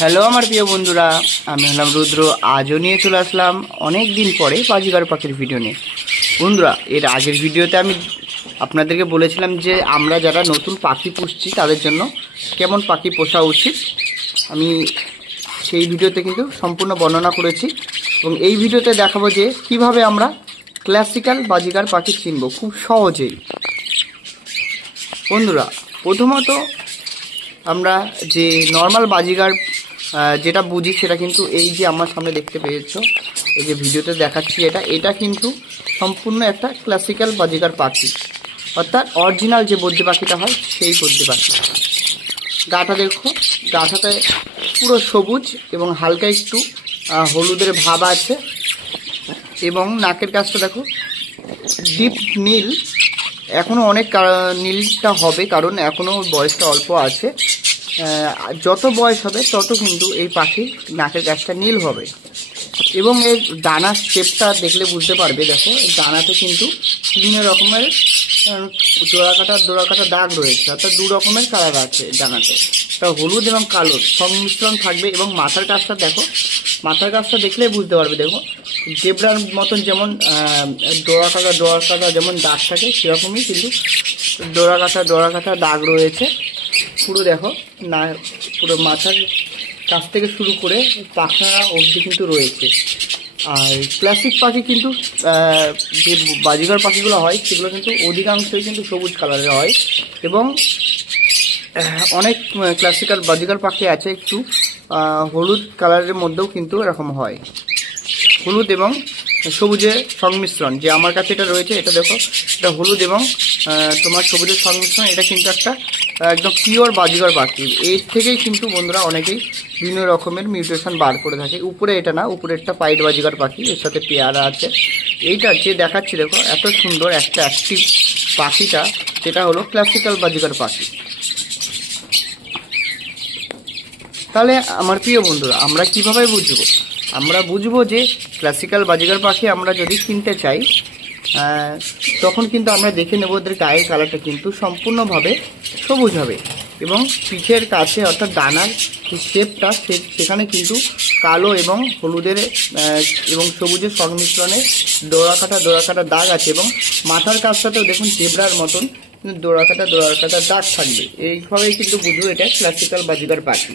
Hello আমার প্রিয় বন্ধুরা, আমি হলাম রুদ্র। আজও নিয়ে চলে আসলাম অনেক দিন পরে বাজিগার পাখির ভিডিও নিয়ে। বন্ধুরা, এর আগের ভিডিওতে আমি আপনাদেরকে বলেছিলাম যে আমরা যারা নতুন পাখি পুষছি তাদের জন্য কেমন পাখি পোষা উচিত। আমি সেই ভিডিওতে কিন্তু সম্পূর্ণ বর্ণনা করেছি এবং এই ভিডিওতে দেখাবো যে কিভাবে আমরা ক্লাসিক্যাল বাজিগার পাখি চিনব খুব সহজেই। বন্ধুরা, প্রথমত আমরা যে নর্মাল বাজিগার যেটা বুঝি সেটা কিন্তু এই যে আমার সামনে দেখতে পেয়েছো, এই যে ভিডিওতে দেখাচ্ছি এটা কিন্তু সম্পূর্ণ একটা ক্লাসিক্যাল বাজিগার পাখি, অর্থাৎ অরিজিনাল যে বদ্রি পাখিটা হয় সেই বদ্রি পাখি। গাটা দেখো, গাটাতে পুরো সবুজ এবং হালকা একটু হলুদের ভাব আছে এবং নাকের কাছটা দেখো ডিপ নীল। এখনও অনেক নীলটা হবে কারণ এখনও বয়সটা অল্প আছে। যত বয়স হবে তত কিন্তু এই পাখির নাকের কাছটা নীল হবে এবং এর ডানার শেপটা দেখলে বুঝতে পারবে। দেখো, ডানাতে কিন্তু বিভিন্ন রকমের ডোরাকাটা দাগ রয়েছে, অর্থাৎ দু রকমের কালার আছে ডানাতে। তা হলুদ এবং কালো সংমিশ্রণ থাকবে এবং মাথার কাছটা দেখো, মাথার কাছটা দেখলে বুঝতে পারবে। দেখো, জেব্রার মতন যেমন ডোরাকাটা যেমন দাগ থাকে সেরকমই কিন্তু ডোরাকাটা দাগ রয়েছে পুরো। দেখো না, পুরো মাথার কাছ থেকে শুরু করে পাখা অবধি কিন্তু রয়েছে। আর ক্লাসিক পাখি কিন্তু যে বাজিগার পাখিগুলো হয় সেগুলো কিন্তু অধিকাংশই কিন্তু সবুজ কালারের হয় এবং অনেক ক্লাসিক্যাল বাজিগার পাখি আছে একটু হলুদ কালারের মধ্যেও কিন্তু এরকম হয়। হলুদ এবং সবুজের সংমিশ্রণ যে আমার কাছে এটা রয়েছে, এটা দেখো, এটা হলুদ এবং তোমার সবুজের সংমিশ্রণ। এটা কিন্তু একটা একদম পিওর বাজিগার পাখি। এর থেকেই কিন্তু বন্ধুরা অনেকেই বিভিন্ন রকমের মিউটেশন বার করে থাকে। উপরে এটা না, উপরে একটা পাইট বাজিগার পাখি, এর সাথে পেয়ারা আছে। এইটা যে দেখাচ্ছি দেখো, এত সুন্দর একটা অ্যাক্টিভ পাখিটা, সেটা হলো ক্লাসিক্যাল বাজিগার পাখি। তাহলে আমার প্রিয় বন্ধুরা, আমরা কিভাবে বুঝবো? আমরা বুঝবো যে ক্লাসিক্যাল বাজিগার পাখি আমরা যদি কিনতে চাই তখন কিন্তু আমরা দেখে নেব ওদের গায়ের কালারটা কিন্তু সম্পূর্ণভাবে সবুজ হবে এবং পিঠের কাছে অর্থাৎ ডানার শেপটা সেখানে কিন্তু কালো এবং হলুদের এবং সবুজের সংমিশ্রণে ডোরাকাটা দাগ আছে এবং মাথার কাছটাতেও দেখুন জেব্রার মতন ডোরাকাটা দাগ থাকবে। এইভাবেই কিন্তু বুঝবো এটা ক্লাসিক্যাল বাজিগার পাখি।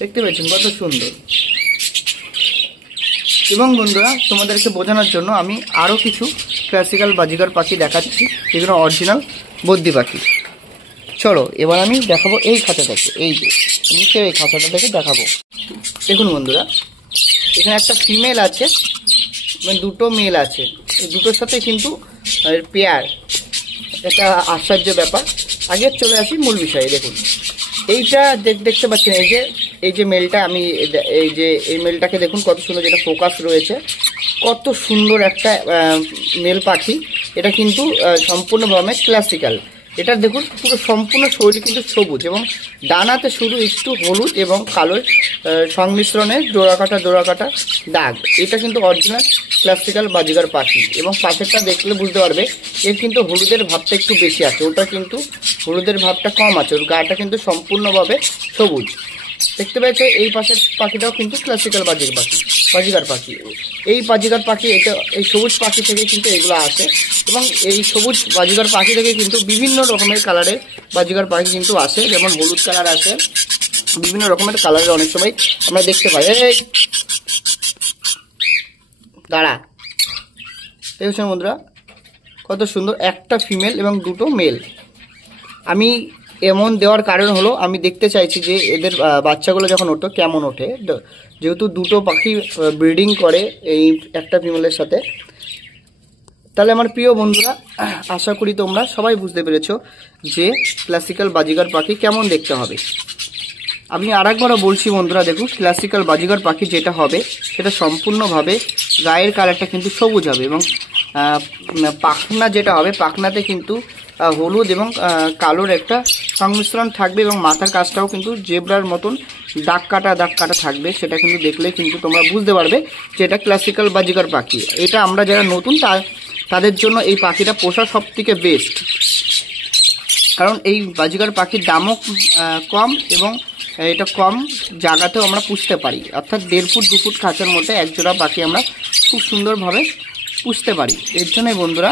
দেখতে পেয়েছেন কত সুন্দর। এবং বন্ধুরা, তোমাদেরকে বোঝানোর জন্য আমি আরও কিছু ক্লাসিক্যাল বাজিগার পাখি দেখাচ্ছি যেগুলো অরিজিনাল বদ্রি পাখি। চলো এবার আমি দেখাবো এই খাঁচাটাকে। এই যে নিচে এই খাঁচাটা থেকে দেখাবো। দেখুন বন্ধুরা, এখানে একটা ফিমেল আছে, মানে দুটো মেল আছে। এই দুটোর সাথে কিন্তু পেয়ার, এটা আশ্চর্য ব্যাপার। আগে চলে আসি মূল বিষয়ে। দেখুন, এইটা দেখতে পাচ্ছেন, এই যে মেলটা, আমি এই মেলটাকে দেখুন কত সুন্দর, যেটা ফোকাস রয়েছে, কত সুন্দর একটা মেল পাখি। এটা কিন্তু সম্পূর্ণভাবে ক্লাসিক্যাল। এটা দেখুন পুরো সম্পূর্ণ শরীর কিন্তু সবুজ এবং ডানাতে শুধু একটু হলুদ এবং কালোর সংমিশ্রণে ডোরাকাটা দাগ। এটা কিন্তু অরিজিনাল ক্লাসিক্যাল বাজিগার পাখি এবং পাশেরটা দেখলে বুঝতে পারবে এর কিন্তু হলুদের ভাবটা একটু বেশি আছে, ওটা কিন্তু হলুদের ভাবটা কম আছে। ওর গাটা কিন্তু সম্পূর্ণভাবে সবুজ। দেখতে পেয়েছে এই পাশের পাখিটাও কিন্তু ক্লাসিক্যাল বাজিগার পাখি। এই বাজিগার পাখি, এটা এই সবুজ পাখি থেকে কিন্তু এগুলো আসে এবং এই সবুজ বাজিগার পাখি থেকে কিন্তু বিভিন্ন রকমের কালারের বাজিগার পাখি কিন্তু আসে, যেমন হলুদ কালার আসে, বিভিন্ন রকমের কালারের অনেক সময় আমরা দেখতে পাই। এই দাঁড়া, দেখছেন বন্ধুরা কত সুন্দর, একটা ফিমেল এবং দুটো মেল। আমি এমন দেওয়ার কারণ হলো আমি দেখতে চাইছি যে এদের বাচ্চাগুলো যখন ওঠে কেমন ওঠে, যেহেতু দুটো পাখি ব্রিডিং করে এই একটা ফিমেলের সাথে। তাহলে আমার প্রিয় বন্ধুরা, আশা করি তোমরা সবাই বুঝতে পেরেছো যে ক্লাসিক্যাল বাজিগার পাখি কেমন দেখতে হবে। আমি আরেকবারও বলছি বন্ধুরা, দেখুন ক্লাসিক্যাল বাজিগার পাখি যেটা হবে সেটা সম্পূর্ণভাবে গায়ের কালারটা কিন্তু সবুজ হবে এবং পাখনা যেটা হবে, পাখনাতে কিন্তু হলুদ এবং কালোর একটা সংমিশ্রণ থাকবে এবং মাথার কাছটাও কিন্তু জেব্রার মতন দাগ কাটা থাকবে। সেটা কিন্তু দেখলে কিন্তু তোমরা বুঝতে পারবে যে এটা ক্লাসিক্যাল বাজিগার পাখি। এটা আমরা যারা নতুন তাদের জন্য এই পাখিটা পোষা সব থেকে বেস্ট, কারণ এই বাজিগার পাখির দামও কম এবং এটা কম জায়গাতেও আমরা পুষতে পারি, অর্থাৎ 1.5 ফুট 2 ফুট খাঁচার মধ্যে একজোড়া পাখি আমরা খুব সুন্দরভাবে পুষতে পারি। এর জন্যই বন্ধুরা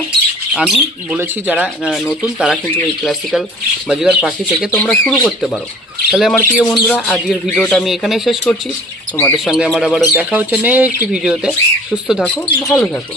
আমি বলেছি যারা নতুন তারা কিন্তু এই ক্লাসিক্যাল বাজিগার পাখি থেকে তোমরা শুরু করতে পারো। তাহলে আমার প্রিয় বন্ধুরা আজকের ভিডিওটা আমি এখানেই শেষ করছি। তোমাদের সঙ্গে আমার আবারও দেখা হচ্ছে নেক্সট ভিডিওতে। সুস্থ থাকো, ভালো থাকো।